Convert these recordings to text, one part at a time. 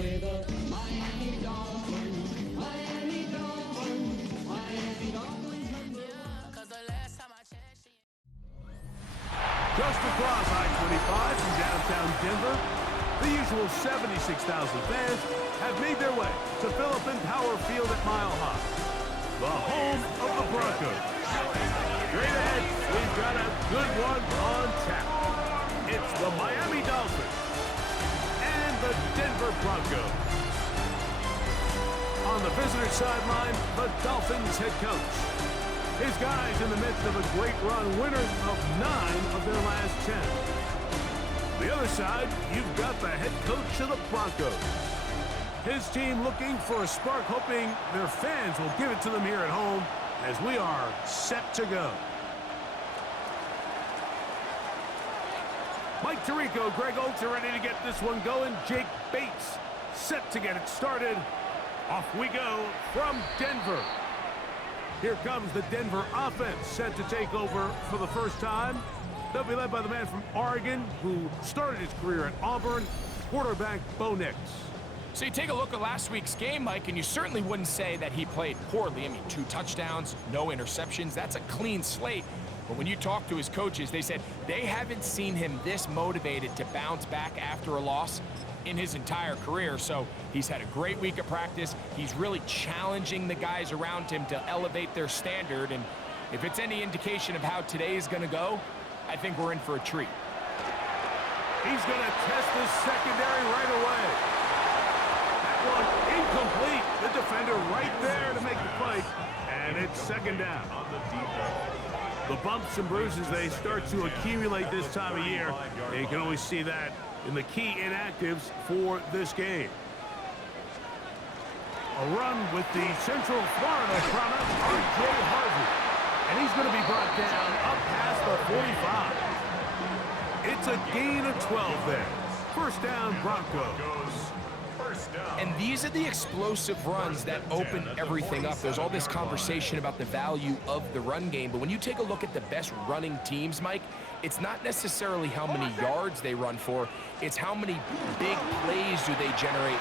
with the Miami Dolphins. Miami Dolphins. Miami Dolphins. Just across I-25 from downtown Denver, the usual 76,000 fans have made their way to Phillips Power Field at Mile High, the home of the Broncos. Straight ahead, we've got a good one on tap. It's the Miami Dolphins and the Denver Broncos. On the visitor sideline, the Dolphins head coach. His guys in the midst of a great run, winners of 9 of their last 10. The other side, you've got the head coach of the Broncos. His team looking for a spark, hoping their fans will give it to them here at home as we are set to go. Mike Tirico, Greg Oates are ready to get this one going. Jake Bates set to get it started. Off we go from Denver. Here comes the Denver offense set to take over for the first time. They'll be led by the man from Oregon who started his career at Auburn, quarterback Bo Nix. So you take a look at last week's game, Mike, and you certainly wouldn't say that he played poorly. I mean, 2 touchdowns, no interceptions. That's a clean slate. But when you talk to his coaches, they said they haven't seen him this motivated to bounce back after a loss in his entire career. So he's had a great week of practice. He's really challenging the guys around him to elevate their standard. And if it's any indication of how today is going to go, I think we're in for a treat. He's going to test this secondary right away. That one incomplete. The defender right there to make the play. And it's second down. The bumps and bruises, they start to accumulate this time of year. And you can always see that in the key inactives for this game. A run with the Central Florida product, R.J. Harvey. And he's going to be brought down up past the 45. It's a gain of 12 there. First down, Broncos. And these are the explosive runs that open everything up. There's all this conversation about the value of the run game, but when you take a look at the best running teams, Mike, it's not necessarily how many yards they run for, it's how many big plays do they generate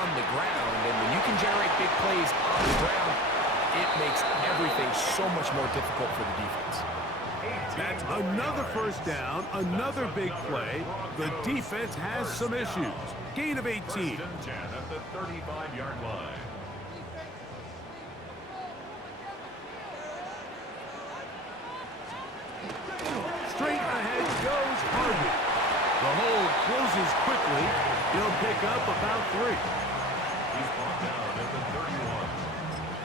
on the ground. And when you can generate big plays on the ground, it makes everything so much more difficult for the defense. That's another first down, another big play. The defense has some issues. Gain of 18. 10 at the 35-yard line. Straight ahead goes Harvey. The hole closes quickly. He'll pick up about 3. He's brought down at the 31.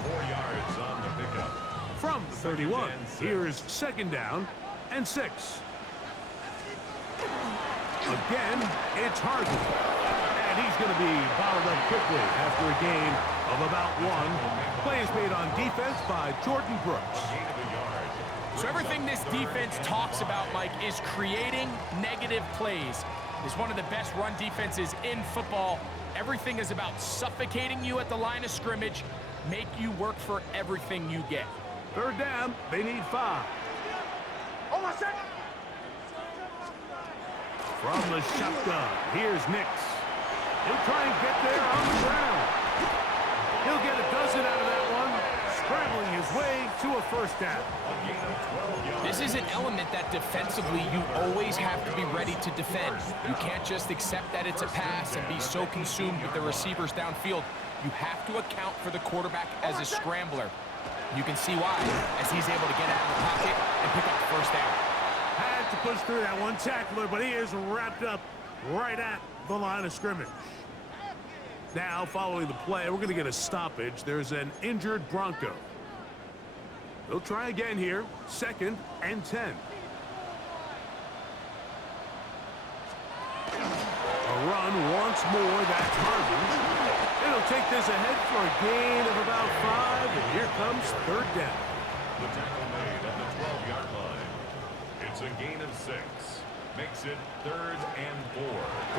4 yards on the pickup. From the 31, here's second down and 6. Again, it's Harvey. And he's going to be bottled up quickly after a gain of about 1. Play is made on defense by Jordan Brooks. So everything this defense talks about, Mike, is creating negative plays. It's one of the best run defenses in football. Everything is about suffocating you at the line of scrimmage, make you work for everything you get. Third down, they need 5. From the shotgun, here's Nix. He'll try and get there on the ground. He'll get a dozen out of that one, scrambling his way to a first down. This is an element that defensively you always have to be ready to defend. You can't just accept that it's a pass and be so consumed with the receivers downfield. You have to account for the quarterback as a scrambler. You can see why, as he's able to get out of the pocket and pick up the first down. Had to push through that one tackler, but he is wrapped up right at the line of scrimmage. Now, following the play, we're going to get a stoppage. There's an injured Bronco. They'll try again here. Second and 10. A run once more. That's Harvey. It'll take this ahead for a gain of about 5, and here comes third down. The tackle made at the 12-yard line. It's a gain of 6. Makes it 3rd and 4.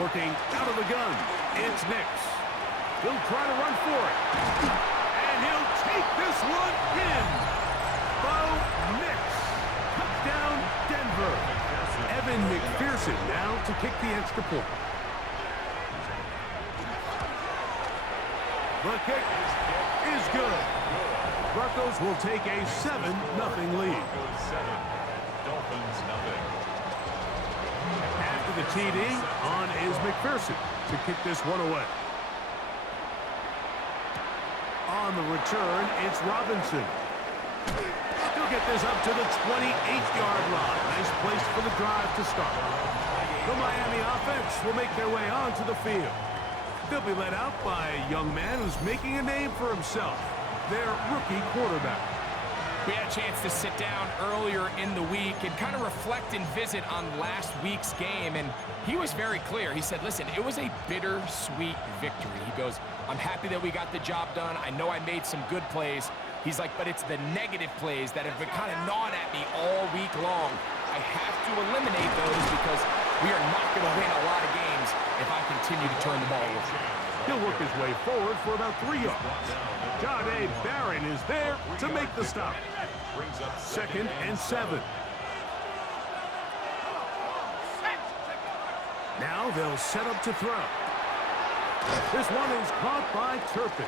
Working out of the gun. It's Nix. He'll try to run for it. And he'll take this one in. Bo Nix. Touchdown, Denver. Evan McPherson now to kick the extra point. The kick is good. Broncos will take a 7-0 lead. Broncos 7, Dolphins nothing. After the TD, on is McPherson to kick this one away. On the return, it's Robinson. He'll get this up to the 28-yard line. Nice place for the drive to start. The Miami offense will make their way onto the field. They'll be led out by a young man who's making a name for himself, their rookie quarterback. We had a chance to sit down earlier in the week and kind of reflect and visit on last week's game, and he was very clear. He said, listen, it was a bittersweet victory. He goes, I'm happy that we got the job done. I know I made some good plays. He's like, but it's the negative plays that have been kind of gnawing at me all week long. I have to eliminate those because we are not going to win a lot of games if I continue to turn the ball over. He'll work his way forward for about 3 yards. John A. Barron is there to make the stop. Second and 7. Now they'll set up to throw. This one is caught by Turpin.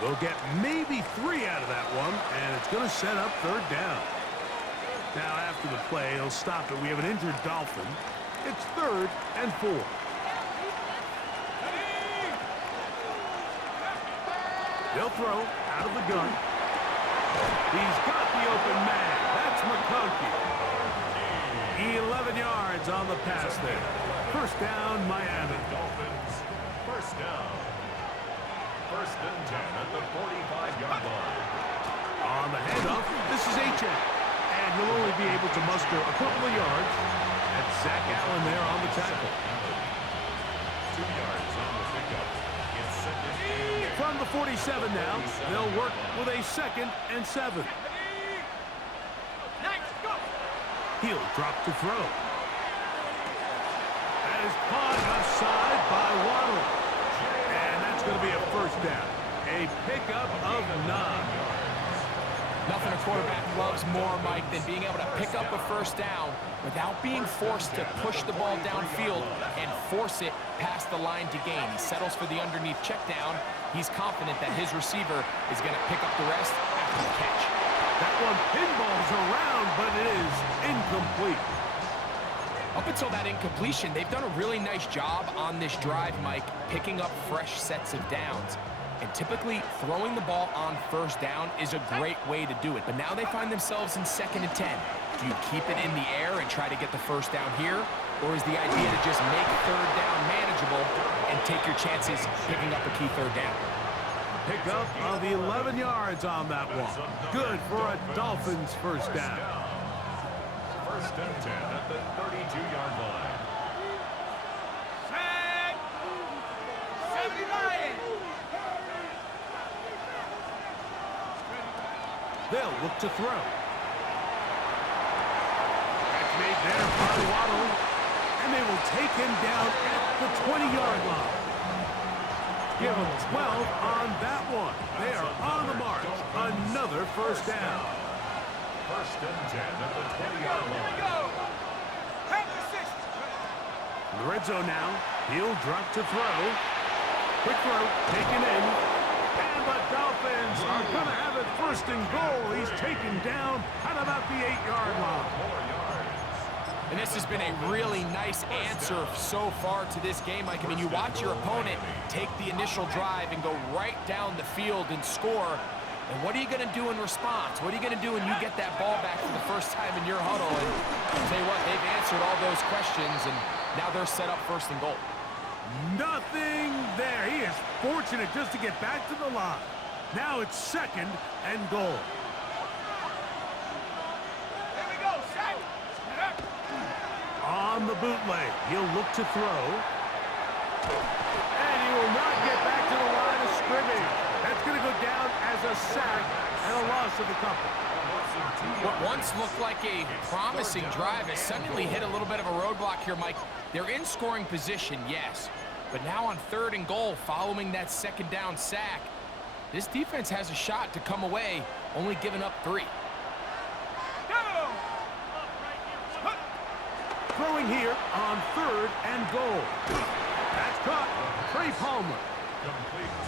They'll get maybe 3 out of that one, and it's going to set up third down. Now after the play, he'll stop it. We have an injured Dolphin. It's 3rd and 4. They'll throw out of the gun. He's got the open man. That's McConkey. 11 yards on the pass there. First down, Miami. Dolphins, first down. 1st and 10 at the 45-yard line. On the handoff, this is H.A. And he'll only be able to muster a couple of yards. That's Zach Allen there on the tackle. 2 yards on the pickup. It's 2nd and From the 47 now, they'll work with a 2nd and 7. He'll drop to throw. That is caught aside by Waddle. And that's going to be a first down. A pickup of 9. Nothing a quarterback loves more, Mike, than being able to pick up a first down without being forced to push the ball downfield and force it past the line to gain. He settles for the underneath check down. He's confident that his receiver is going to pick up the rest after the catch. That one pinballs around, but it is incomplete. Up until that incompletion, they've done a really nice job on this drive, Mike, picking up fresh sets of downs. And typically, throwing the ball on first down is a great way to do it. But now they find themselves in 2nd and 10. Do you keep it in the air and try to get the first down here? Or is the idea to just make third down manageable and take your chances picking up a key third down? Pick up of 11 yards on that one. Good for a Dolphins first down. 1st and 10 at the 32-yard line. They'll look to throw. That's made there by Waddle. And they will take him down at the 20-yard line. Give them 12 on that one. They are on the march. Another first down. 1st and 10 at the 20-yard line. In the red zone now. He'll drop to throw. Quick throw, taken in. And the Dolphins are going to have it 1st and goal. He's taken down at about the 8-yard line. 4 yards. And this has been a really nice answer so far to this game, Mike. I mean, you watch your opponent take the initial drive and go right down the field and score. And what are you going to do in response? What are you going to do when you get that ball back for the first time in your huddle? And I'll tell you what, they've answered all those questions, and now they're set up 1st and goal. Nothing there. He is fortunate just to get back to the line. Now it's 2nd and goal. On the bootleg, he'll look to throw. And he will not get back to the line of scrimmage. That's going to go down as a sack and a loss of a couple. What once looked like a promising drive has suddenly hit a little bit of a roadblock here, Mike. They're in scoring position, yes. But now on 3rd and goal, following that 2nd down sack, this defense has a shot to come away, only giving up 3. Throwing here on 3rd and goal. That's caught. Trey Palmer.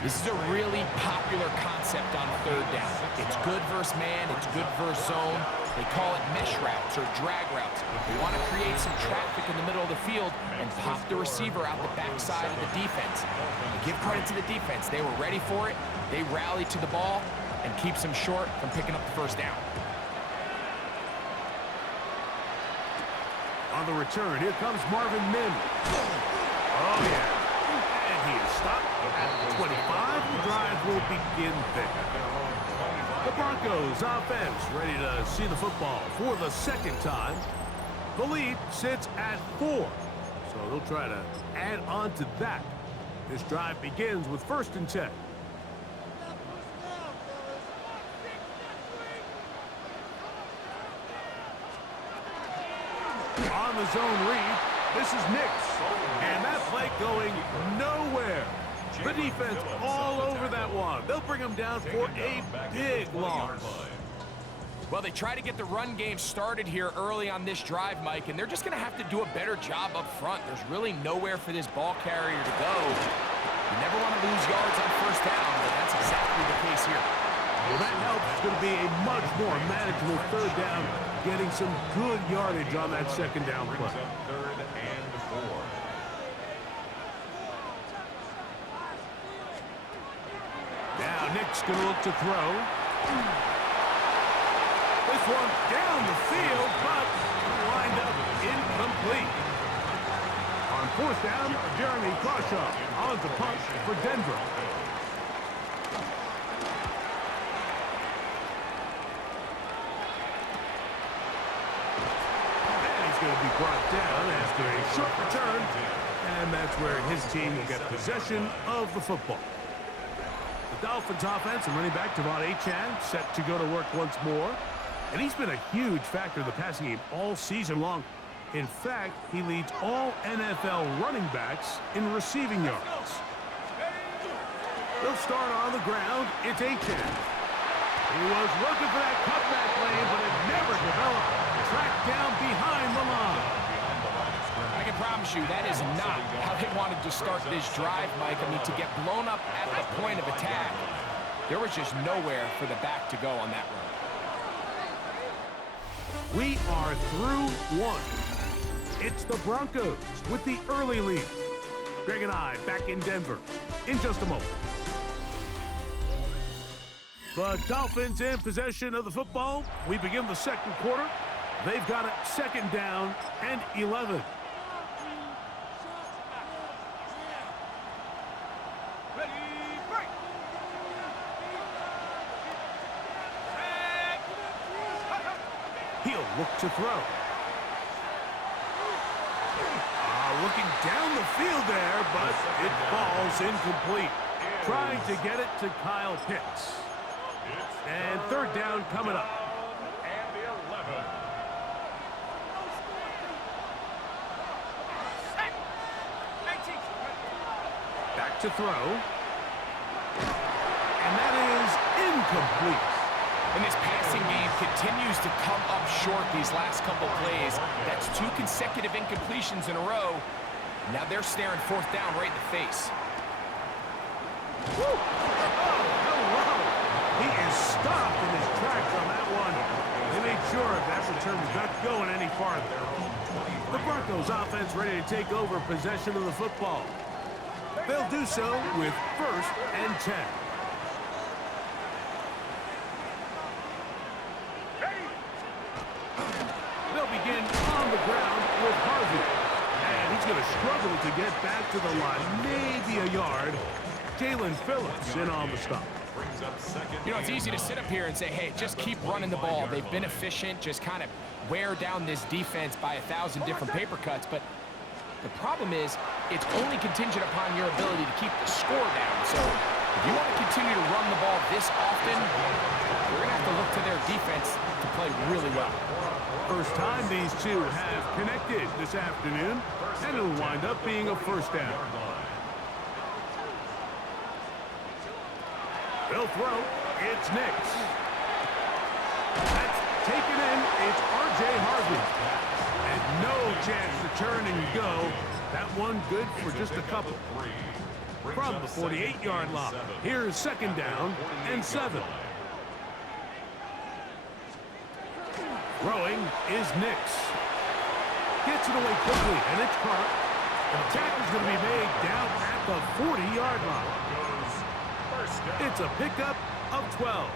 This is a really popular concept on third down. It's good versus man, it's good versus zone. They call it mesh routes or drag routes. They want to create some traffic in the middle of the field and pop the receiver out the backside of the defense. And give credit to the defense. They were ready for it. They rallied to the ball and keeps them short from picking up the first down. On the return, here comes Marvin Mims. Oh, yeah. And he is stopped at 25. The drive will begin there. The Broncos offense ready to see the football for the second time. The lead sits at 4. So they'll try to add on to that. This drive begins with 1st and 10. On the zone read, this is Nix. And that play going nowhere. The defense all over that one. They'll bring him down for a big loss. Well, they try to get the run game started here early on this drive, Mike, and they're just going to have to do a better job up front. There's really nowhere for this ball carrier to go. You never want to lose yards on first down, but that's exactly the case here. Well, that helps. It's going to be a much more manageable third down, getting some good yardage on that second down play. Third and 4. Now Nick's going to look to throw. This one down the field, but lined up incomplete. On 4th down, Jeremy Crawshaw on the punt for Denver. And he's going to be brought down after a short return, and that's where his team will get possession of the football. The Dolphins offense and running back Devon Achane set to go to work once more. And he's been a huge factor in the passing game all season long. In fact, he leads all NFL running backs in receiving yards. They'll start on the ground. It's Achane. He was looking for that cutback lane, but it never developed. Tracked down behind the line. I can promise you that is not how they wanted to start this drive, Mike. I mean, to get blown up at the point of attack, there was just nowhere for the back to go on that run. We are through one. It's the Broncos with the early lead. Greg and I back in Denver in just a moment. The Dolphins in possession of the football. We begin the second quarter. They've got it 2nd down and 11. He'll look to throw. Looking down the field there, but it falls incomplete. Trying to get it to Kyle Pitts. And 3rd down coming up. And the 11. Back to throw. And that is incomplete. And this passing game continues to come up short these last couple plays. That's 2 consecutive incompletions in a row. Now they're staring 4th down right in the face. Woo! Oh, hello! He is stopped in his tracks on that one. They made sure that return was not going any farther. The Broncos offense ready to take over possession of the football. They'll do so with 1st and 10. They'll begin on the ground with Harvey. And he's going to struggle to get back to the line, maybe a yard. Jalen Phillips in on the stop. You know, it's easy to sit up here and say, hey, just keep running the ball. They've been efficient, just kind of wear down this defense by 1,000 different paper cuts. But the problem is it's only contingent upon your ability to keep the score down. So if you want to continue to run the ball this often, you're going to have to look to their defense to play really well. First time these two have connected this afternoon, and it'll wind up being a 1st down. They'll throw. It's Nix. That's taken in. It's R.J. Harvey. And no chance to turn and go. That one good for just a couple. from the 48-yard line. Here's second down and 7. Throwing is Nix. Gets it away quickly, and it's caught. The tacker's going to be made down at the 40-yard line. It's a pickup of 12.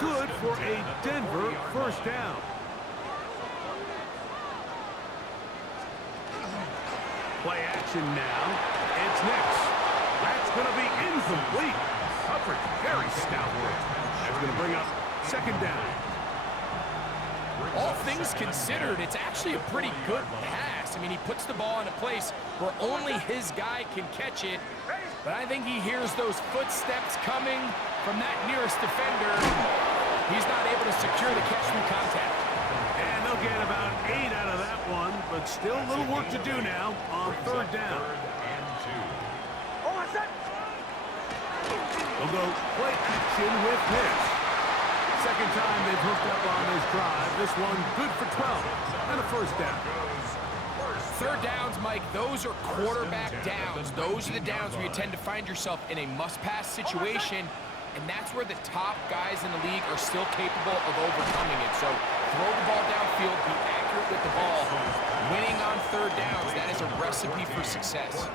Good for a Denver first down. Play action now. It's Nix. That's going to be incomplete. Coverage very stout work. That's going to bring up second down. All things considered, it's actually a pretty good pass. I mean, he puts the ball in a place where only his guy can catch it. But I think he hears those footsteps coming from that nearest defender. He's not able to secure the catch through contact. And they'll get about 8 out of that one, but still a little work to do now on third down. They'll go play action with this. Second time they've hooked up on this drive. This one good for 12 and a first down. Third downs, Mike, those are quarterback downs. Those are the downs where you tend to find yourself in a must-pass situation, and that's where the top guys in the league are still capable of overcoming it. So throw the ball downfield, be accurate with the ball. Winning on third downs, that is a recipe for success.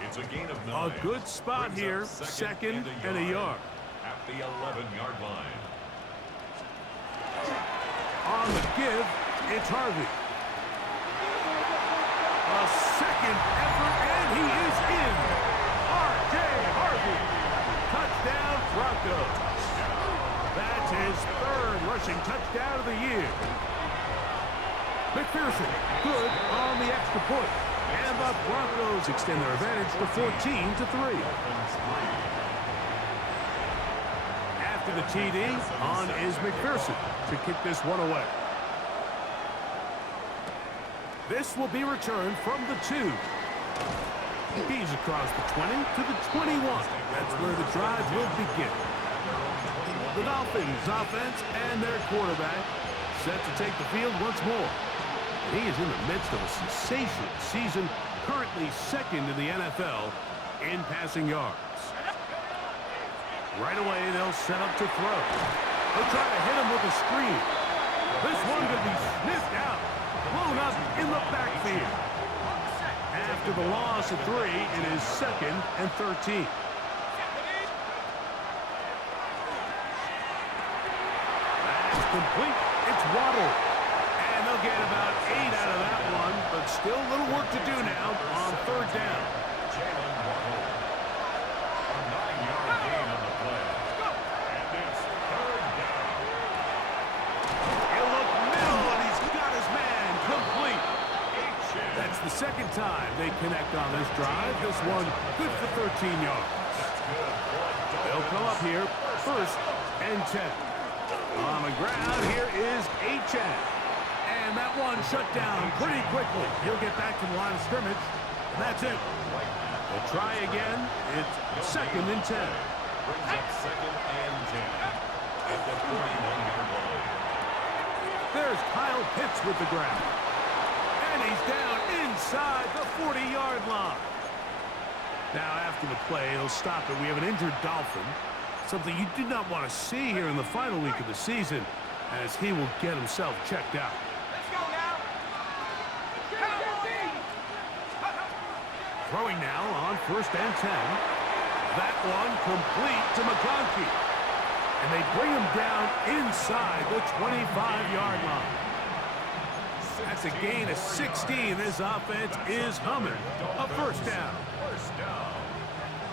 It's a gain of 9. A good spot here, second and a yard. At the 11-yard line. On the give, it's Harvey. A second effort, and he is in. R.J. Harvey. Touchdown, Broncos. That's his third rushing touchdown of the year. McPherson, good on the extra point. And the Broncos extend their advantage to 14-3. After the TD, on is McPherson to kick this one away. This will be returned from the 2. He's across the 20 to the 21. That's where the drive will begin. The Dolphins offense and their quarterback set to take the field once more. He is in the midst of a sensational season, currently second in the NFL in passing yards. Right away, they'll set up to throw. They'll try to hit him with a screen. This one could be sniffed out, blown up in the backfield. After the loss of 3, it is second and 13. That's complete. It's Waddle. And they'll get about 8 out of that one, but still a little work to do now on third down. The second time they connect on this drive. This one good for 13 yards. They'll come up here first and 10. On the ground, here is Achane. And that one shut down pretty quickly. He'll get back to the line of scrimmage. And that's it. They'll try again. It's second and 10. Brings up second and 10 at the 41-yard line. There's Kyle Pitts with the grab. And he's down inside the 40-yard line. Now, after the play, he'll stop it. We have an injured Dolphin, something you do not want to see here in the final week of the season, as he will get himself checked out. Let's go now. Throwing now on first and 10. That one complete to McConkey. And they bring him down inside the 25-yard line. That's a gain of 16. This offense is humming. A first down. First down.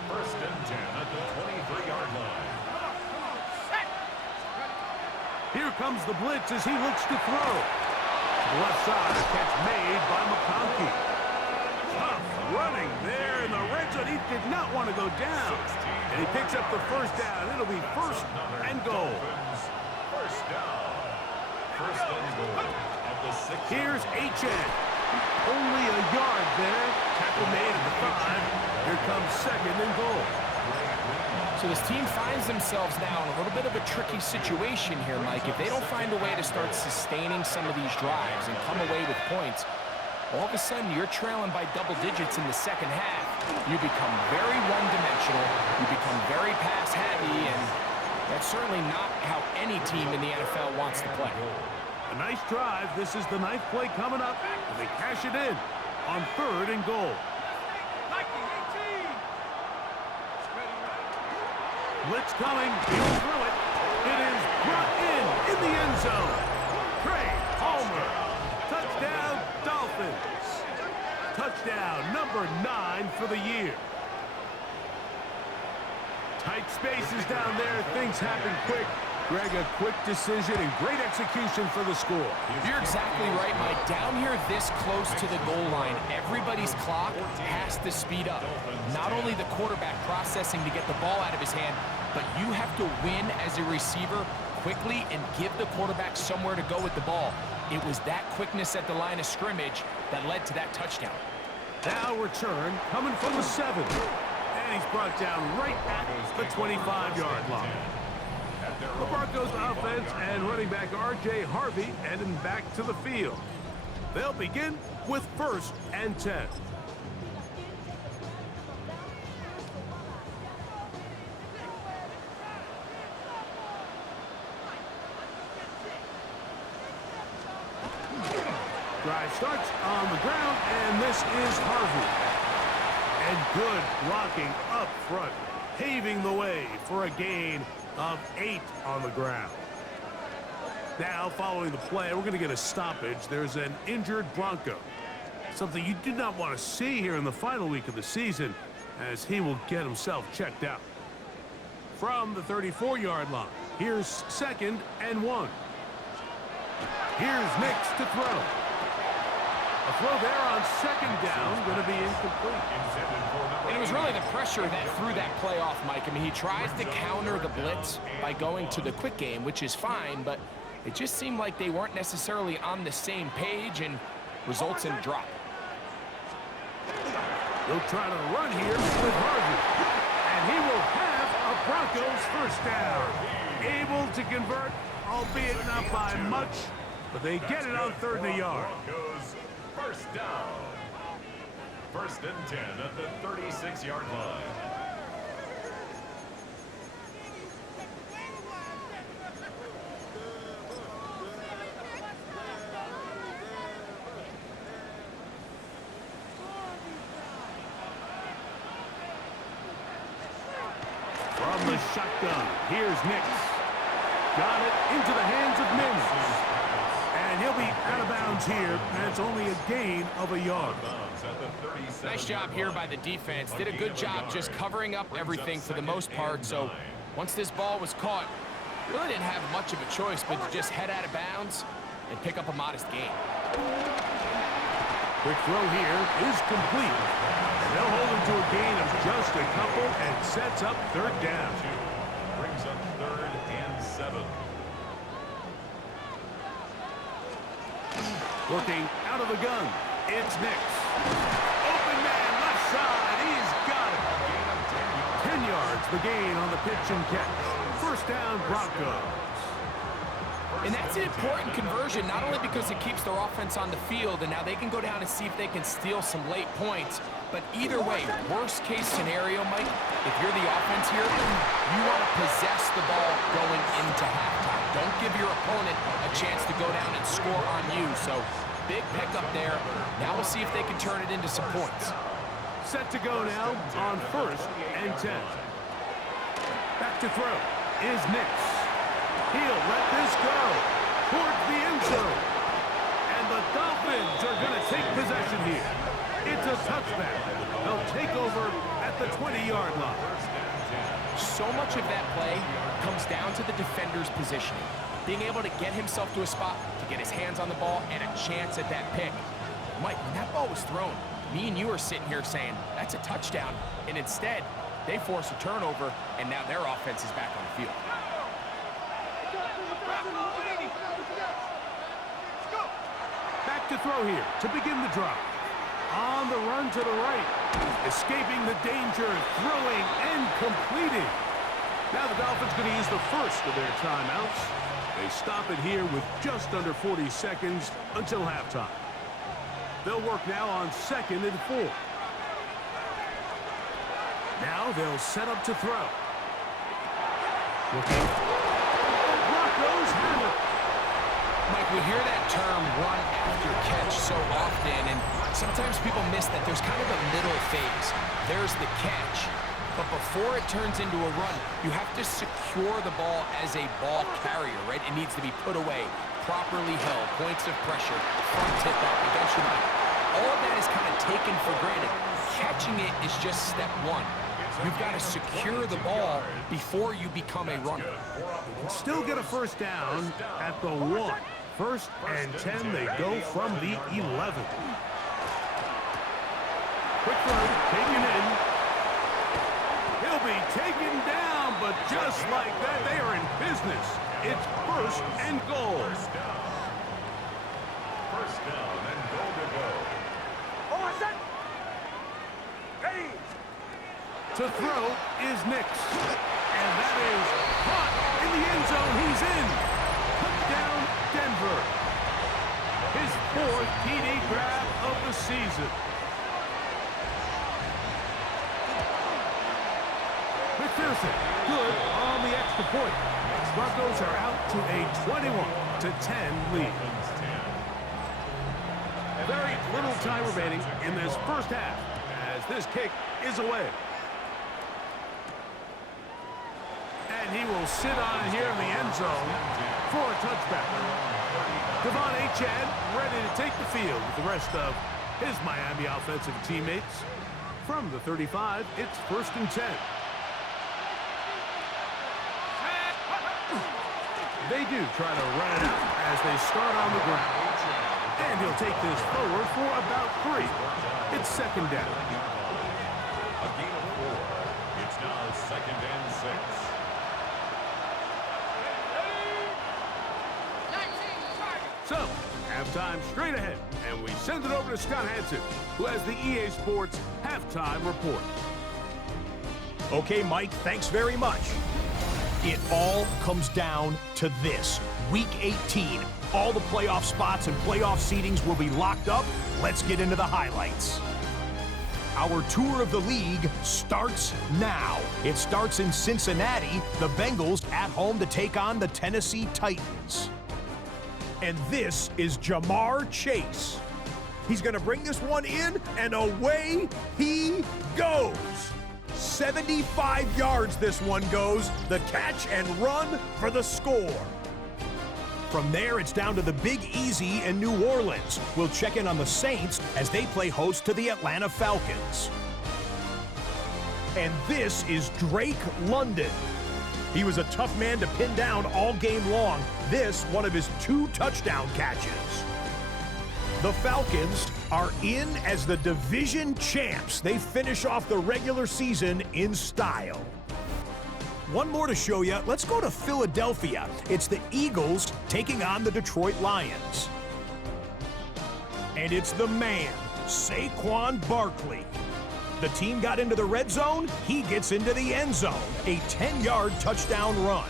First and 10 at the 23-yard line. Here comes the blitz as he looks to throw. To the left side, a catch made by McConkey. Tough running there in the red zone. He did not want to go down. And he picks up the first down. It'll be first and goal. First down. First and goal. Here's Achane. Only a yard there. Tackle made at the 5. Here comes second and goal. So this team finds themselves now in a little bit of a tricky situation here, Mike. If they don't find a way to start sustaining some of these drives and come away with points, all of a sudden you're trailing by double digits in the second half. You become very one-dimensional, you become very pass-heavy, and that's certainly not how any team in the NFL wants to play. A nice drive. This is the 9th play coming up, and they cash it in on 3rd and goal. Blitz coming. He'll throw it. It is brought in the end zone. Trey Palmer. Touchdown, Dolphins. Touchdown number 9 for the year. Tight spaces down there. Things happen quick. Greg, a quick decision and great execution for the score. You're exactly right, Mike. Down here this close to the goal line, everybody's clock has to speed up. Not only the quarterback processing to get the ball out of his hand, but you have to win as a receiver quickly and give the quarterback somewhere to go with the ball. It was that quickness at the line of scrimmage that led to that touchdown. Now return coming from the 7. And he's brought down right at the 25-yard line. The Broncos offense and running back R.J. Harvey heading back to the field. They'll begin with 1st and 10. Drive starts on the ground, and this is Harvey. And good blocking up front, paving the way for a gain of 8 on the ground. Now, following the play, we're going to get a stoppage. There's an injured Bronco. Something you do not want to see here in the final week of the season, as he will get himself checked out. From the 34-yard line, here's 2nd and 1. Here's Nix to throw. A throw there on 2nd down, going to be incomplete. And it was really the pressure that threw that play off, Mike. I mean, he tries to counter the blitz by going to the quick game, which is fine, but it just seemed like they weren't necessarily on the same page and results in a drop. They'll try to run here with Harvey. And he will have a Broncos 1st down. Able to convert, albeit not by much, but they get it on 3rd and a yard. Broncos 1st down. 1st and 10 at the 36-yard line. From the shotgun, here's Nix. Got it into the hands of Mims. And he'll be out of bounds here, and it's only a gain of a yard. Nice job here by the defense. Did a good job just covering up everything for the most part. So once this ball was caught, really didn't have much of a choice but to just head out of bounds and pick up a modest gain. Quick throw here is complete. And they'll hold him to a gain of just a couple and sets up 3rd down. Brings up 3rd and 7. Working out of the gun, it's Nix. Open man, left side, he's got it. 10 yards, the gain on the pitch and catch. 1st down, Broncos. And that's an important conversion, not only because it keeps their offense on the field, and now they can go down and see if they can steal some late points, but either way, worst case scenario, Mike, if you're the offense here, you want to possess the ball going into halftime. Don't give your opponent a chance to go down and score on you. So big pickup there. Now we'll see if they can turn it into some points. Set to go now on 1st and 10. Back to throw is Nix. He'll let this go towards the end zone. And the Dolphins are going to take possession here. It's a touchback. They'll take over at the 20-yard line. So much of that play comes down to the defender's positioning. Being able to get himself to a spot, to get his hands on the ball, and a chance at that pick. Mike, when that ball was thrown, me and you are sitting here saying, that's a touchdown. And instead, they force a turnover, and now their offense is back on the field. Back to throw here to begin the drive. On the run to the right. Escaping the danger, throwing, and completing. Now the Dolphins going to use the first of their timeouts. They stop it here with just under 40 seconds until halftime. They'll work now on 2nd and 4. Now they'll set up to throw. Looking. The Broncos have it. Mike, we hear that term run after catch so often, and sometimes people miss that there's kind of a middle phase. There's the catch, but before it turns into a run, you have to secure the ball as a ball carrier, right? It needs to be put away, properly held, points of pressure, front tip up against your body. All of that is kind of taken for granted. Catching it is just step one. You've got to secure the ball before you become a runner. Still get a first down at the 1. 1st and 10, they go from the 11. Quick throw, taken in. He'll be taken down, but just like that, they are in business. It's 1st and goal. First down and goal to go. To throw is Nix. And that is caught in the end zone. He's in. Touchdown, Denver. His 4th TD grab of the season. McPherson, good on the extra point. Broncos are out to a 21-10 lead. Very little time remaining in this first half as this kick is away. And he will sit on here in the end zone for a touchback. Devon Achane ready to take the field with the rest of his Miami offensive teammates. From the 35, it's 1st and 10. They do try to run it out as they start on the ground. And he'll take this forward for about 3. It's 2nd down. A gain of 4. It's now 2nd and 6. So, halftime straight ahead, and we send it over to Scott Hansen, who has the EA Sports halftime report. Okay, Mike, thanks very much. It all comes down to this. Week 18, all the playoff spots and playoff seedings will be locked up. Let's get into the highlights. Our tour of the league starts now. It starts in Cincinnati, the Bengals at home to take on the Tennessee Titans. And this is Jamar Chase. He's going to bring this one in, and away he goes. 75 yards this one goes. The catch and run for the score. From there, it's down to the Big Easy in New Orleans. We'll check in on the Saints as they play host to the Atlanta Falcons. And this is Drake London. He was a tough man to pin down all game long. This, one of his 2 touchdown catches. The Falcons are in as the division champs. They finish off the regular season in style. One more to show you. Let's go to Philadelphia. It's the Eagles taking on the Detroit Lions. And it's the man, Saquon Barkley. The team got into the red zone. He gets into the end zone. A 10-yard touchdown run.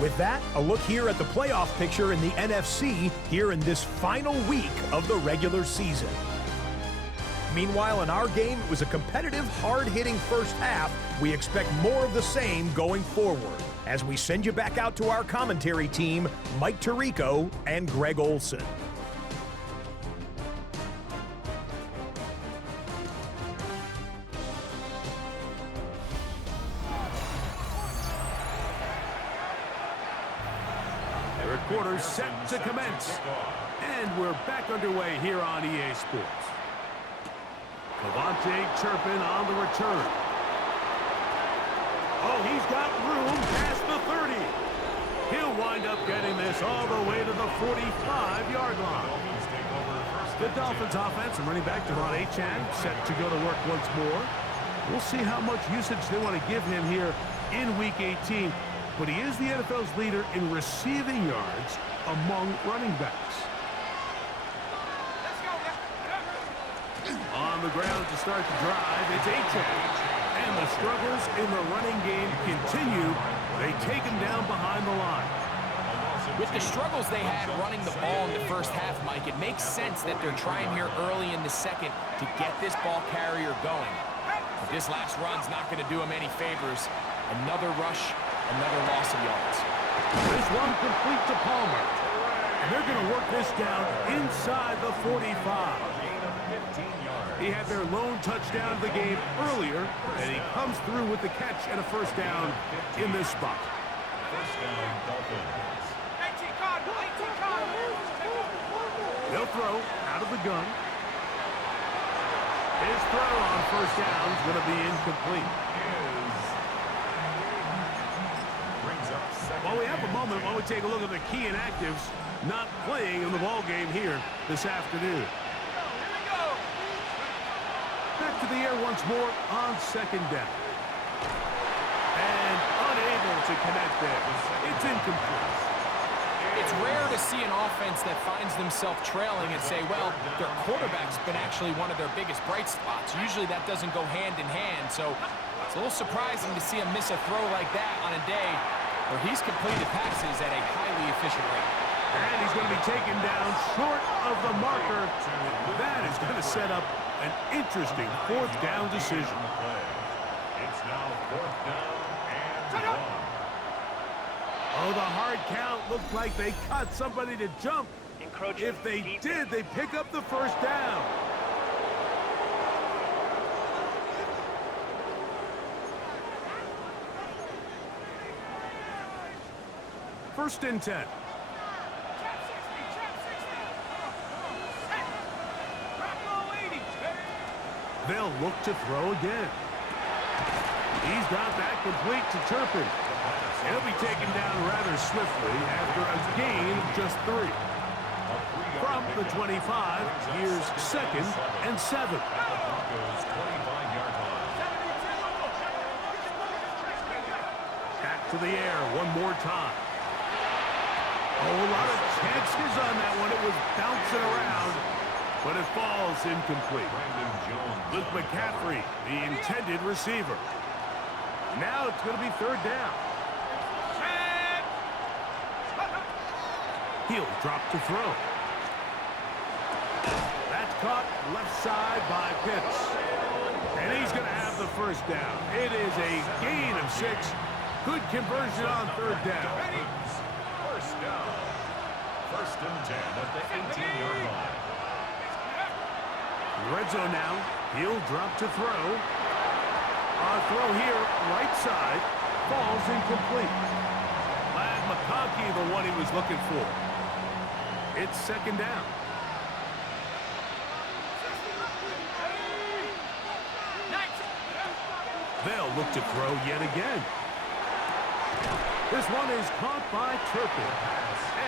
With that, a look here at the playoff picture in the NFC here in this final week of the regular season. Meanwhile, in our game, it was a competitive, hard-hitting first half. We expect more of the same going forward as we send you back out to our commentary team, Mike Tirico and Greg Olson. Third quarter set to commence. And we're back underway here on EA Sports. Devontae Turpin on the return. Oh, he's got room past the 30. He'll wind up getting this all the way to the 45-yard line. The Dolphins offense and running back Devon Achane set to go to work once more. We'll see how much usage they want to give him here in Week 18. But he is the NFL's leader in receiving yards among running backs. On the ground to start the drive, it's Achane. And the struggles in the running game continue. They take him down behind the line. With the struggles they had running the ball in the first half, Mike, it makes sense that they're trying here early in the second to get this ball carrier going. But this last run's not going to do him any favors. Another rush, another loss of yards. This one complete to Palmer. And they're going to work this down inside the 45. He had their lone touchdown of the game earlier, and he comes through with the catch and a first down in this spot. First down, Dolphins. They'll throw out of the gun. His throw on first down is going to be incomplete. Well, we have a moment while we take a look at the key inactives not playing in the ball game here this afternoon. Back to the air once more on second down. And unable to connect there. It's incomplete. It's rare to see an offense that finds themselves trailing and say, well, their quarterback's been actually one of their biggest bright spots. Usually that doesn't go hand in hand, so it's a little surprising to see him miss a throw like that on a day where he's completed passes at a highly efficient rate. And he's going to be taken down short of the marker. That is going to set up an interesting fourth down decision. It's now fourth down and 1. Oh, the hard count looked like they caught somebody to jump. If they did, they pick up the first down. First and 10. They'll look to throw again. He's got that complete to Turpin. He'll be taken down rather swiftly after a gain of just 3. From the 25, here's second and 7. Back to the air one more time. Oh, a lot of chances on that one. It was bouncing around, but it falls incomplete. Luke McCaffrey, the intended receiver. Now it's going to be third down. He'll drop to throw. That's caught left side by Pitts. And he's going to have the first down. It is a gain of 6. Good conversion on third down. First down. First and 10 at the 18-yard line. Red zone now. He'll drop to throw. Throw here, right side. Falls incomplete. Lad McConkey, the one he was looking for. It's second down. They'll look to throw yet again. This one is caught by Turpin.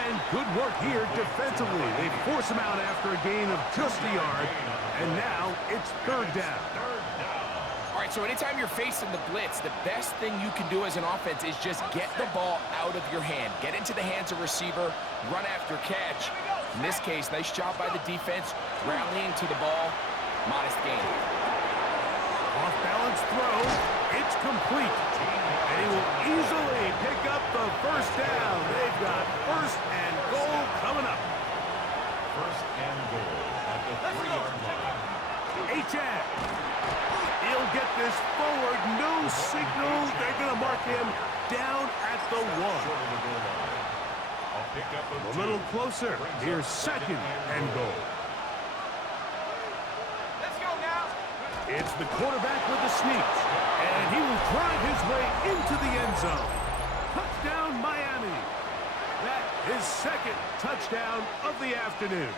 And good work here defensively. They force him out after a gain of just a yard. And now it's third down. All right, so anytime you're facing the blitz, the best thing you can do as an offense is just get the ball out of your hand. Get into the hands of receiver, run after catch. In this case, nice job by the defense, rallying to the ball. Modest gain. Off-balance throw. It's complete. And he will easily pick up the first down. They've got first and goal coming up. First and goal at the 3-yard line. H.A. He'll get this forward. No signal. They're going to mark him down at the 1. A little closer. Here's second and goal. Let's go now. It's the quarterback with the sneak. And he will drive his way into the end zone. Touchdown, Miami. That is second touchdown of the afternoon.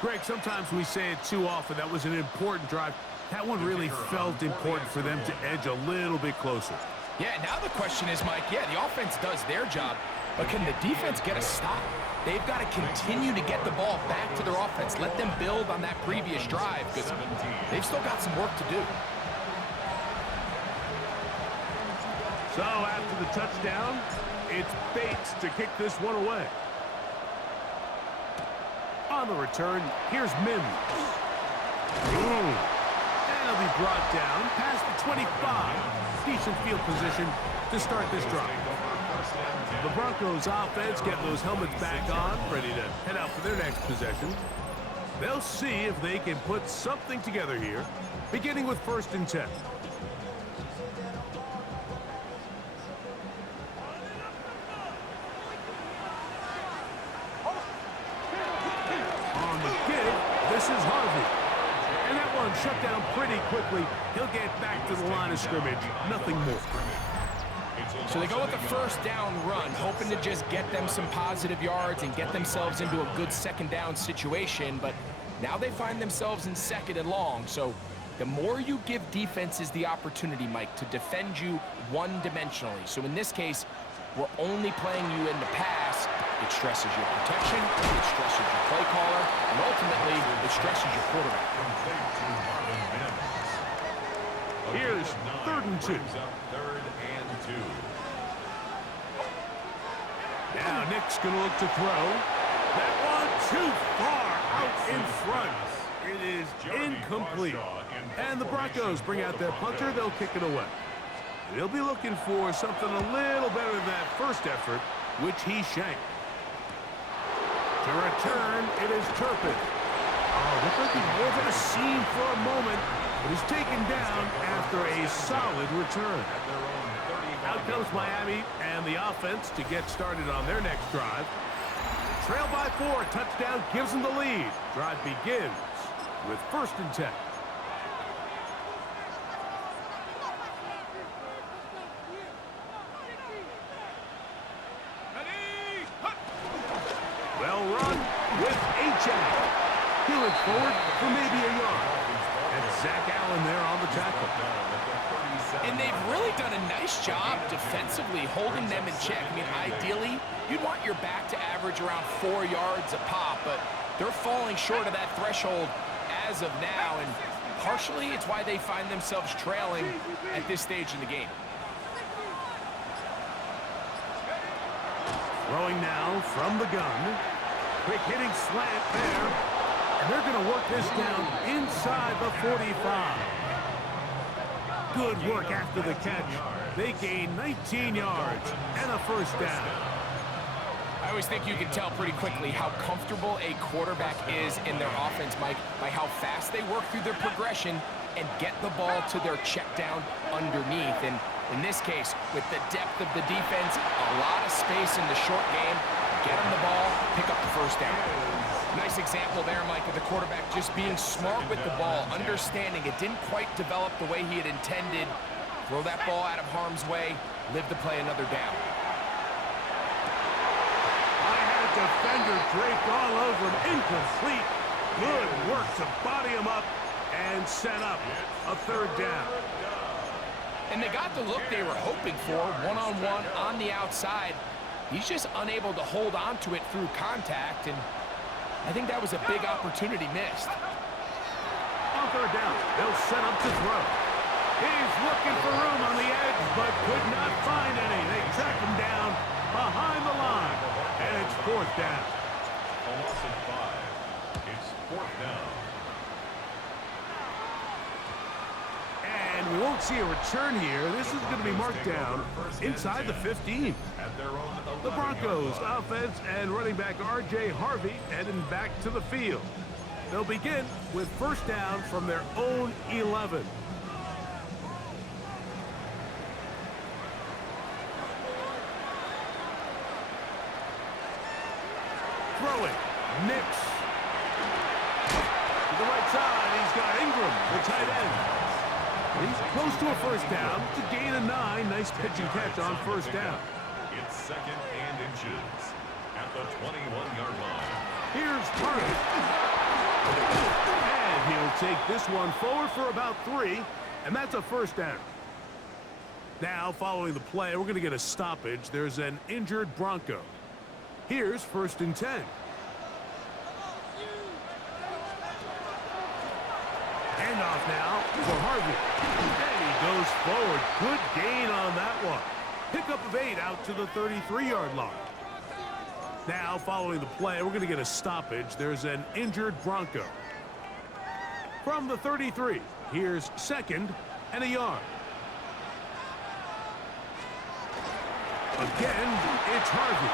Greg, sometimes we say it too often. That was an important drive. That one really felt important for them to edge a little bit closer. Yeah, now the question is, Mike, yeah, the offense does their job, but can the defense get a stop? They've got to continue to get the ball back to their offense. Let them build on that previous drive because they've still got some work to do. So after the touchdown, it's Bates to kick this one away. On the return, here's Mims. And he'll be brought down past the 25. Decent field position to start this drive. The Broncos offense getting those helmets back on, ready to head out for their next possession. They'll see if they can put something together here, beginning with 1st and 10. On the kick, this is Harvey. And that one shut down pretty quickly. He'll get back to the line of scrimmage. Nothing more. So they go with the 1st down run, hoping to just get them some positive yards and get themselves into a good 2nd down situation. But now they find themselves in 2nd and long. So the more you give defenses the opportunity, Mike, to defend you one-dimensionally. So in this case, we're only playing you in the pass. It stresses your protection, it stresses your play caller, and ultimately, it stresses your quarterback. Here's 3rd and 2. 3rd and 2. Now Nick's going to look to throw. That one too far out in front. It is incomplete. And the Broncos bring out their punter. They'll kick it away. They'll be looking for something a little better than that first effort, which he shanked. To return, it is Turpin. Oh, looked like he was in a seam for a moment, but he's taken down after a solid return. Out comes Miami and the offense to get started on their next drive. Trail by 4, touchdown gives them the lead. Drive begins with 1st and 10. Well run with H.A. He looks forward for maybe a yard. And Zach Allen there on the tackle. And they've really done a nice job defensively holding them in check. I mean, ideally, you'd want your back to average around 4 yards a pop, but they're falling short of that threshold as of now, and partially it's why they find themselves trailing at this stage in the game. Throwing now from the gun. Quick hitting slant there. And they're going to work this down inside the 45. Good work after the catch. They gain 19 yards and a 1st down. I always think you can tell pretty quickly how comfortable a quarterback is in their offense, Mike, by how fast they work through their progression and get the ball to their check down underneath. And in this case, with the depth of the defense, a lot of space in the short game, get them the ball, pick up the 1st down. Nice example there, Mike, of the quarterback just being smart with the ball, understanding it didn't quite develop the way he had intended. Throw that ball out of harm's way, live to play another down. I had a defender draped all over him, incomplete. Good work to body him up and set up a 3rd down. And they got the look they were hoping for, one-on-one on the outside. He's just unable to hold on to it through contact, and I think that was a big opportunity missed. On 3rd down, they'll set up to throw. He's looking for room on the edge, but could not find any. They track him down behind the line, and it's 4th down. A loss of 5. It's 4th down. And we won't see a return here. This is going to be marked down inside the 15. At their own The Broncos offense and running back R.J. Harvey heading back to the field. They'll begin with 1st down from their own 11. Throwing. Nix. To the right side, he's got Ingram, the tight end. He's close to a 1st down. It's a gain of 9. Nice pitch and catch on 1st down. It's 2nd and inches at the 21-yard line. Here's Harvey. And he'll take this one forward for about 3, and that's a 1st down. Now, following the play, we're going to get a stoppage. There's an injured Bronco. Here's 1st and 10. Handoff now for Harvey. And he goes forward. Good gain on that one. Pickup of 8 out to the 33-yard line. Now, following the play, we're going to get a stoppage. There's an injured Bronco. From the 33, here's 2nd and a yard. Again, it's Harvey.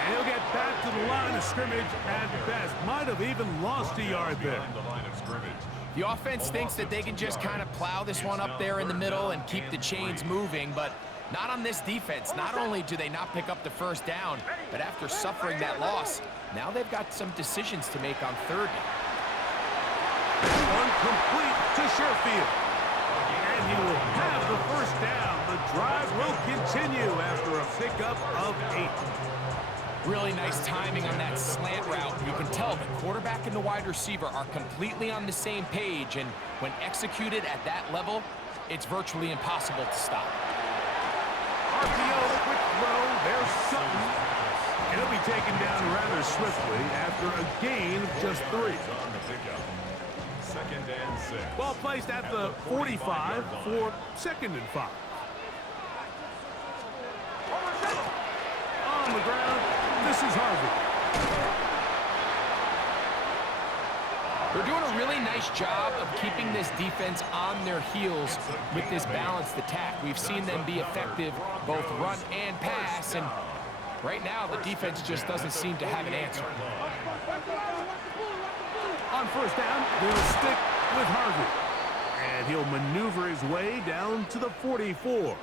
And he'll get back to the line of scrimmage at best. Might have even lost a yard there. Behind the line of scrimmage. The offense thinks that they can just kind of plow this one up there in the middle and keep the chains moving, but not on this defense. Not only do they not pick up the first down, but after suffering that loss, now they've got some decisions to make on third down. One complete to Sherfield. And he will have the first down. The drive will continue after a pickup of 8. Really nice timing on that slant route. You can tell the quarterback and the wide receiver are completely on the same page, and when executed at that level, it's virtually impossible to stop. RPO, quick throw. There's Sutton. And he'll be taken down rather swiftly after a gain of just 3. On the pickup. 2nd and 6. Ball placed at the 45 for 2nd and 5. On the ground, this is Harvey. They're doing a really nice job of keeping this defense on their heels with this balanced attack. We've seen them be effective both run and pass, and right now the defense just doesn't seem to have an answer. On first down, they'll stick with Harvey. And he'll maneuver his way down to the 44.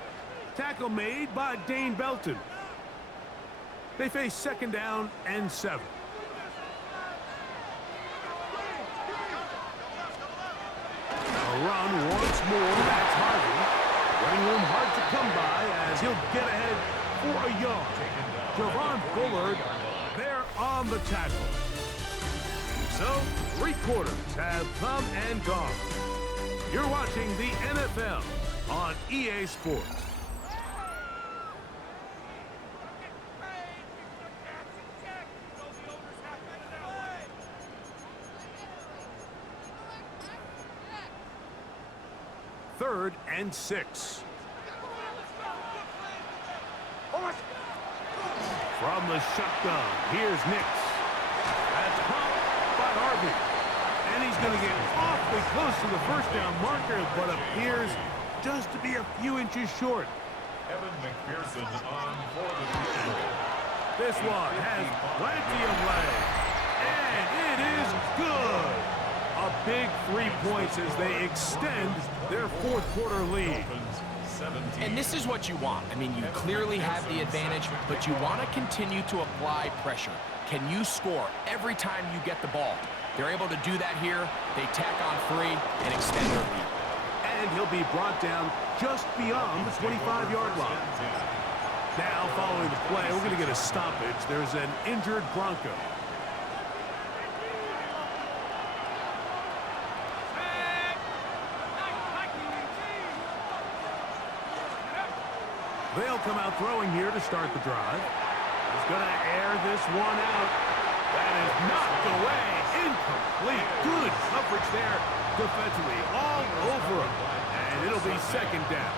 Tackle made by Dane Belton. They face 2nd down and 7. A run once more, that's Harvey. Running room hard to come by as he'll get ahead for a yard. Javon Bullard there on the tackle. So, 3 quarters have come and gone. You're watching the NFL on EA Sports. Third and 6. From the shotgun, here's Nix. That's caught by Harvey. And he's going to get awfully close to the first down marker, but appears just to be a few inches short. Evan McPherson on for the field. This one has plenty of legs. And it is good. A big 3 points as they extend their 4th quarter lead. And this is what you want. I mean, you clearly have the advantage, but you want to continue to apply pressure. Can you score every time you get the ball? They're able to do that here. They tack on 3 and extend their lead. And he'll be brought down just beyond the 25-yard line. Now, following the play, we're going to get a stoppage. There's an injured Bronco. They'll come out throwing here to start the drive. He's going to air this one out. That is knocked away. Incomplete. Good coverage there defensively. All over him. And it'll be 2nd down.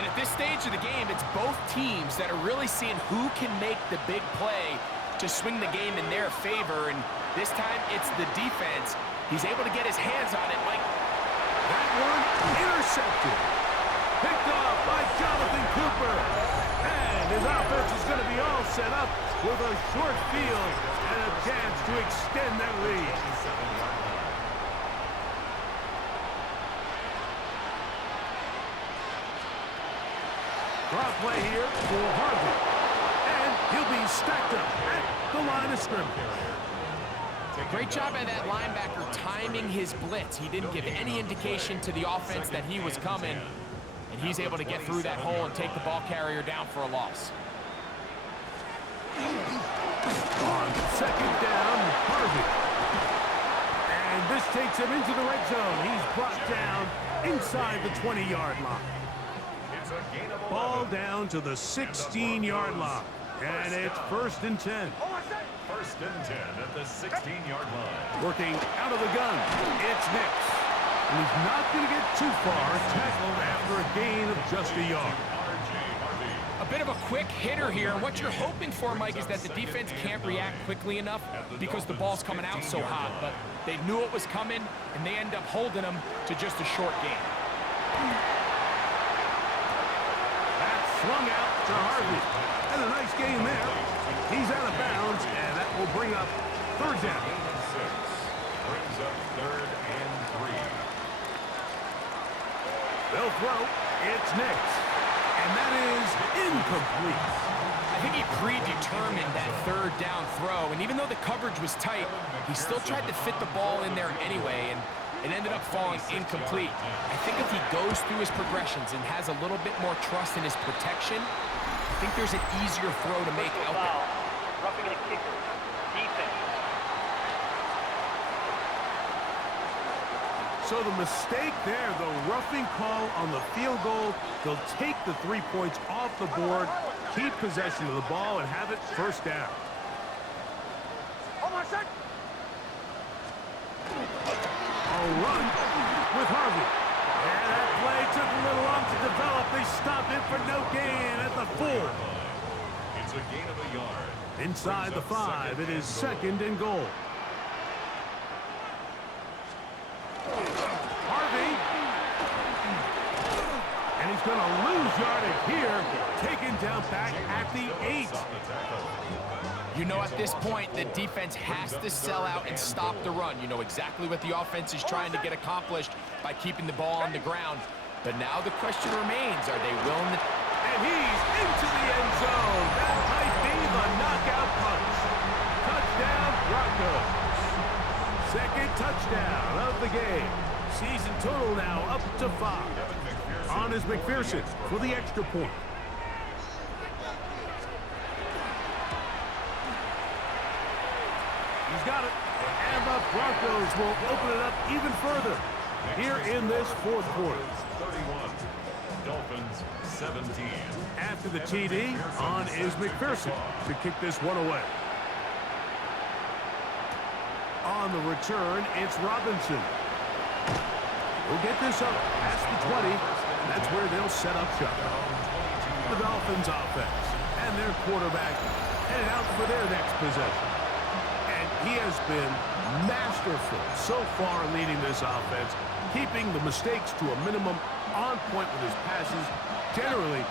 And at this stage of the game, it's both teams that are really seeing who can make the big play to swing the game in their favor. And this time, it's the defense. He's able to get his hands on it, Mike. That one intercepted. Picked off by Jonathan Cooper. And his offense is going to be all set up with a short field and a chance to extend their lead. Draw play here for Harvey. And he'll be stacked up at the line of scrimmage. Great job by that linebacker timing his blitz. He didn't give any indication to the offense that he was coming. And he's able to get through that hole and take the ball carrier down for a loss. On 2nd down, Harvey. And this takes him into the red zone. He's brought down inside the 20-yard line. It's a gain of 11. Ball down to the 16-yard line. And it's 1st and 10. 1st and 10 at the 16-yard line. Working out of the gun, it's Nix. And he's not going to get too far, tackled after a gain of just a yard. A bit of a quick hitter here. What you're hoping for, Mike, is that the defense can't react quickly enough because the ball's coming out so hot. But they knew it was coming, and they end up holding them to just a short gain. That's Swung out to Harvey. And a nice game there. He's out of bounds, and that will bring up third down. Gain of 6 brings up 3rd and 3. They'll throw. It's Nix. And that is incomplete. I think he predetermined that third down throw, and even though the coverage was tight, he still tried to fit the ball in there anyway, and it ended up falling incomplete. I think if he goes through his progressions and has a little bit more trust in his protection, I think there's an easier throw to make out there. Roughing the kicker. Defense. So the mistake there, the roughing call on the field goal, they'll take the 3 points off the board, keep possession of the ball, and have it first down. A run with Harvey. And that play took a little long to develop. They stop it for no gain at the 4. It's a gain of a yard. Inside the 5, it is 2nd and goal. Harvey. And he's going to lose yardage here. Taken down back at the 8. You know, at this point, the defense has to sell out and stop the run. You know exactly what the offense is trying to get accomplished by keeping the ball on the ground. But now the question remains, are they willing to... And he's into the end zone. That might be the knockout punch. Touchdown, Broncos. 2nd touchdown of the game. Season total now up to 5. On is McPherson for the extra point. He's got it. And the Broncos will open it up even further here in this 4th quarter. 31. Dolphins 17. After the TD, on is McPherson to kick this one away. On the return, it's Robinson. We'll get this up past the 20, and that's where they'll set up shop. The Dolphins offense and their quarterback headed out for their next possession. And he has been masterful so far leading this offense, keeping the mistakes to a minimum, on point with his passes, generally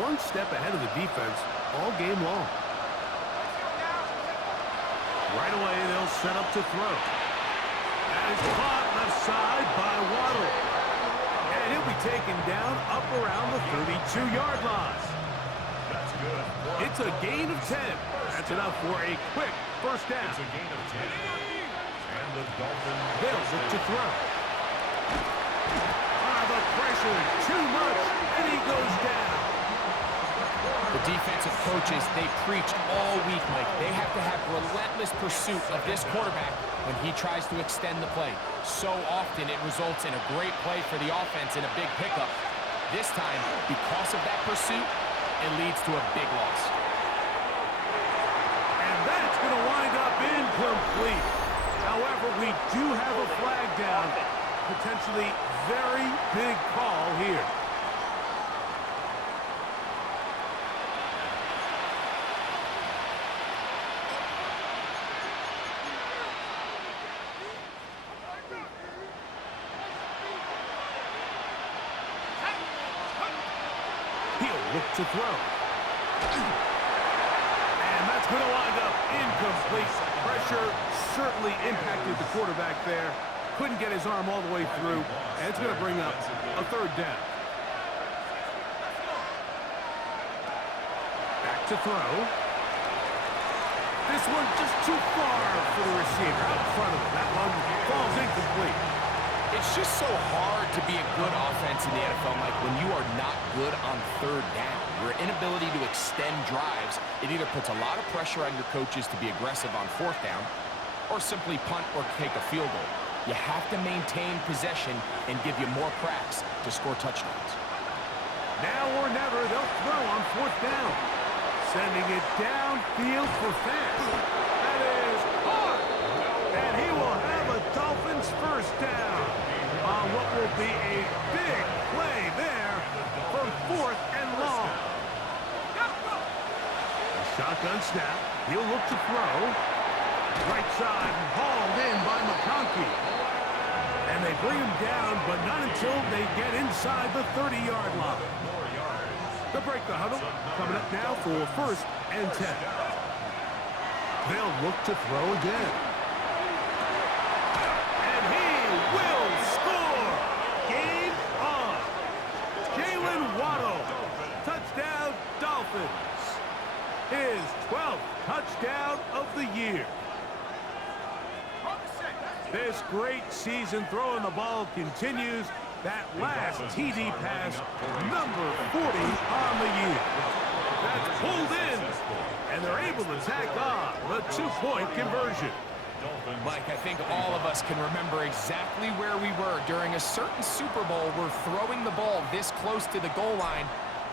one step ahead of the defense all game long. Right away, they'll set up to throw. That is caught left side by Waddle. And he'll be taken down up around the 32-yard line. That's good. It's a gain of 10. That's enough for a quick first down. It's a gain of 10. And the Dolphins... They'll look to throw. The pressure, too much, and he goes down. The defensive coaches, they preached all week, Mike. They have to have relentless pursuit of this quarterback when he tries to extend the play. So often it results in a great play for the offense and a big pickup. This time, because of that pursuit, it leads to a big loss. And that's going to wind up incomplete. However, we do have a flag down. Potentially very big call here. He'll look to throw. And that's going to wind up incomplete. Pressure certainly impacted the quarterback there. Couldn't get his arm all the way through, and it's going to bring up a third down. Back to throw. This one just too far for the receiver out in front of him. That one falls incomplete. It's just so hard to be a good offense in the NFL, Mike, when you are not good on third down. Your inability to extend drives, it either puts a lot of pressure on your coaches to be aggressive on fourth down, or simply punt or take a field goal. You have to maintain possession and give you more cracks to score touchdowns. Now or never, they'll throw on fourth down. Sending it downfield for Fant. That is hard. And he will have a Dolphins first down on what will be a big play there from 4th and long. A shotgun snap. He'll look to throw. Right side hauled in by McConkey. And they bring him down, but not until they get inside the 30-yard line. 4 yards. To break the huddle, coming up now for 1st and 10. They'll look to throw again. And he will score! Game on! Jalen Waddle, touchdown Dolphins. His 12th touchdown of the year. This great season throwing the ball continues. That last TD pass, number 40 on the year. That's pulled in, and they're able to tack on the 2-point conversion. Mike, I think all of us can remember exactly where we were during a certain Super Bowl where throwing the ball this close to the goal line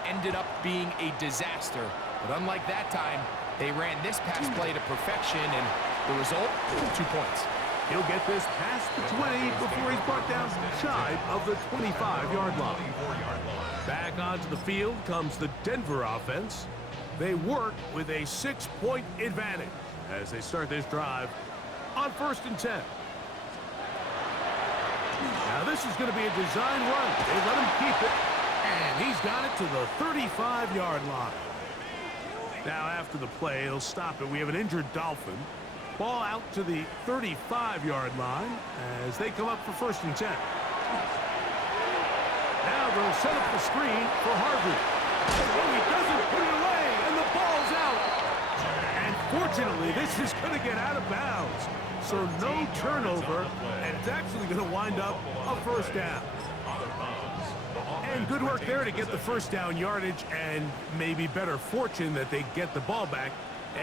ended up being a disaster. But unlike that time, they ran this pass play to perfection, and the result, 2 points. He'll get this past the 20 before he's brought down shy of the 25-yard line. Back onto the field comes the Denver offense. They work with a 6-point advantage as they start this drive on 1st and 10. Now this is going to be a design run. They let him keep it, and he's got it to the 35-yard line. Now after the play, he'll stop it. We have an injured Dolphin. Ball out to the 35-yard line as they come up for 1st and 10. Now they'll set up the screen for Harvey. Oh, he doesn't put it away, and the ball's out. And fortunately, this is going to get out of bounds. So no turnover, and it's actually going to wind up a 1st down. And good work there to get the 1st down yardage, and maybe better fortune that they get the ball back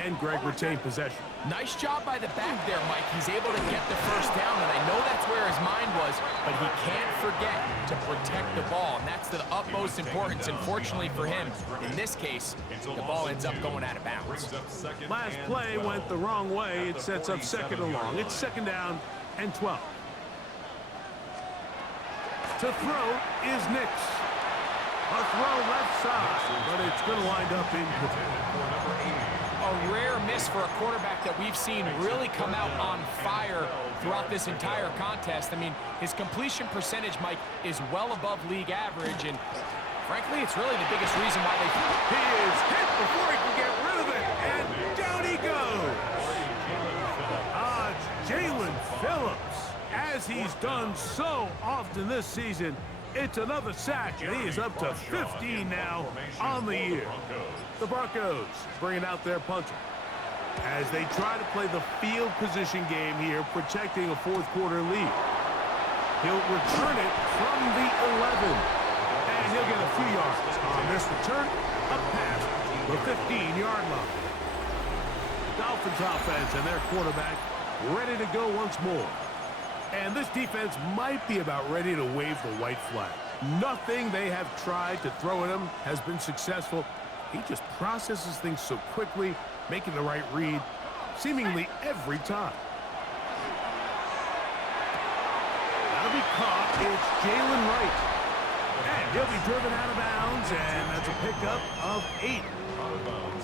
and Greg retained possession. Nice job by the back there, Mike. He's able to get the 1st down, and I know that's where his mind was, but he can't forget to protect the ball, and that's the utmost importance. And fortunately for him, in this case, the ball ends up going out of bounds. Last play went the wrong way. It sets up 2nd and long. It's 2nd down and 12. To throw is Nix. A throw left side, but it's going to wind up incomplete. A rare miss for a quarterback that we've seen really come out on fire throughout this entire contest. I mean, his completion percentage, Mike, is well above league average, and frankly, it's really the biggest reason why they... He is hit before he can get rid of it, and down he goes. Jalen Phillips, as he's done so often this season, it's another sack, and he is up to 15 now on the year. The Broncos bringing out their punter as they try to play the field position game here, protecting a 4th quarter lead. He'll return it from the 11, and he'll get a few yards on this return, up past the 15-yard line. The Dolphins offense and their quarterback ready to go once more. And this defense might be about ready to wave the white flag. Nothing they have tried to throw at him has been successful. He just processes things so quickly, making the right read seemingly every time. That'll be caught. It's Jalen Wright. And he'll be driven out of bounds, and that's a pickup of 8.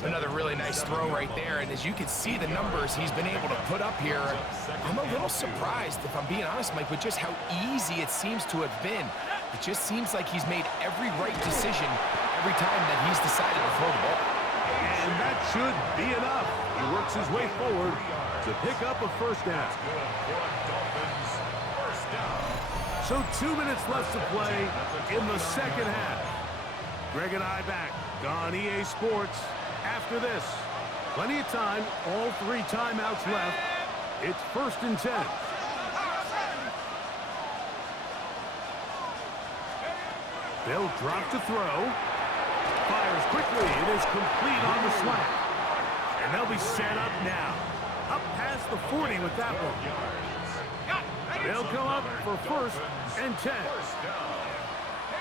Another really nice throw right there, and as you can see the numbers he's been able to put up here, I'm a little surprised, if I'm being honest, Mike, with just how easy it seems to have been. It just seems like he's made every right decision every time that he's decided to throw the ball. And that should be enough. He works his way forward to pick up a 1st down. So 2 minutes left to play in the 2nd half. Greg and I back on EA Sports after this. Plenty of time, all 3 timeouts left. It's 1st and 10. They'll drop to throw. Fires quickly. It is complete on the slant. And they'll be set up now. Up past the 40 with that one. They'll come up for 1st and 10.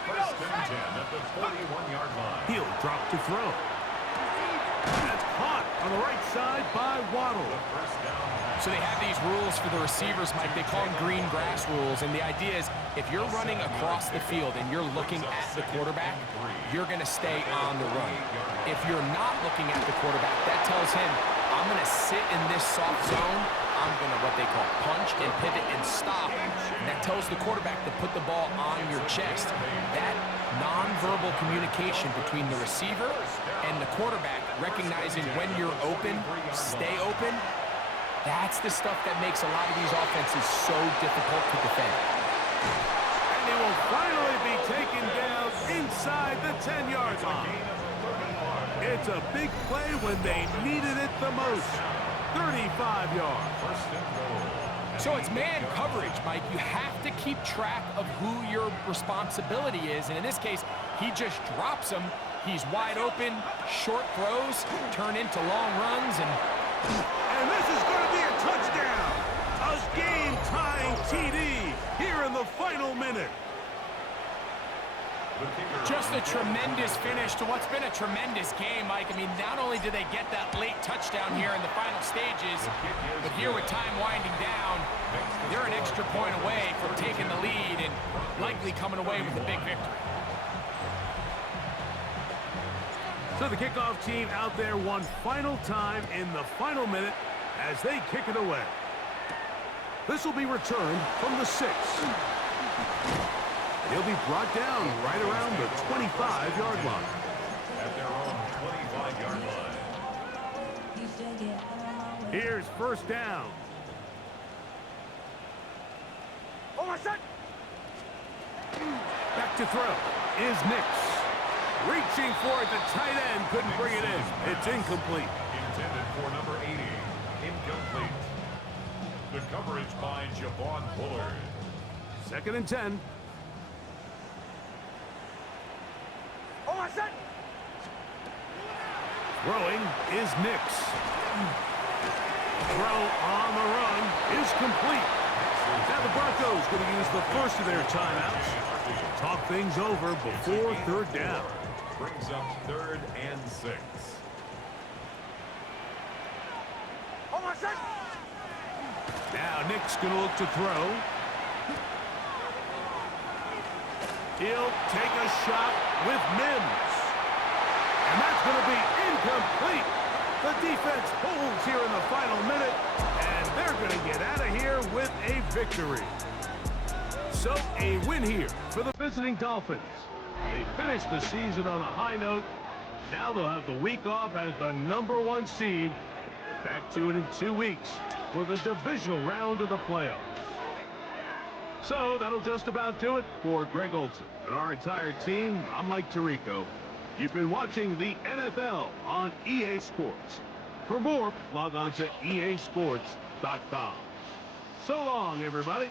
1st and 10 at the 41-yard line. He'll drop to throw. That's caught on the right side by Waddle. So they have these rules for the receivers, Mike. They call them green grass rules, and the idea is if you're running across the field and you're looking at the quarterback, you're going to stay on the run. If you're not looking at the quarterback, that tells him, I'm going to sit in this soft zone. I'm going to what they call punch and pivot and stop. And that tells the quarterback to put the ball on your chest. That nonverbal communication between the receiver and the quarterback, recognizing when you're open, stay open, that's the stuff that makes a lot of these offenses so difficult to defend. And he will finally be taken down inside the 10-yard line. It's a big play when they needed it the most. 35 yards. So it's man coverage, Mike. You have to keep track of who your responsibility is. And in this case, he just drops him. He's wide open. Short throws turn into long runs. And this is going to be a touchdown. A game-tying TD here in the final minute. Just a tremendous finish to what's been a tremendous game, Mike. I mean, not only do they get that late touchdown here in the final stages, but here with time winding down, they're an extra point away from taking the lead and likely coming away with a big victory. So the kickoff team out there one final time in the final minute as they kick it away. This will be returned from the 6. He'll be brought down right around the 25-yard line. At their own 25-yard line. Here's first down. Back to throw is Nix. Reaching for it, the tight end couldn't bring it in. It's incomplete. Intended for number 80. Incomplete. The coverage by Javon Bullard. 2nd and 10. Throwing is Nix. Throw on the run is complete. Now the Broncos going to use the first of their timeouts. Talk things over before third down. Brings up 3rd and 6. Now Nick's going to look to throw. He'll take a shot with Mims. And that's going to be incomplete. The defense holds here in the final minute, and they're going to get out of here with a victory. So a win here for the visiting Dolphins. They finished the season on a high note. Now they'll have the week off as the #1 seed. Back to it in 2 weeks for the divisional round of the playoffs. So that'll just about do it for Greg Olson and our entire team. I'm Mike Tirico. You've been watching the NFL on EA Sports. For more, log on to easports.com. So long, everybody.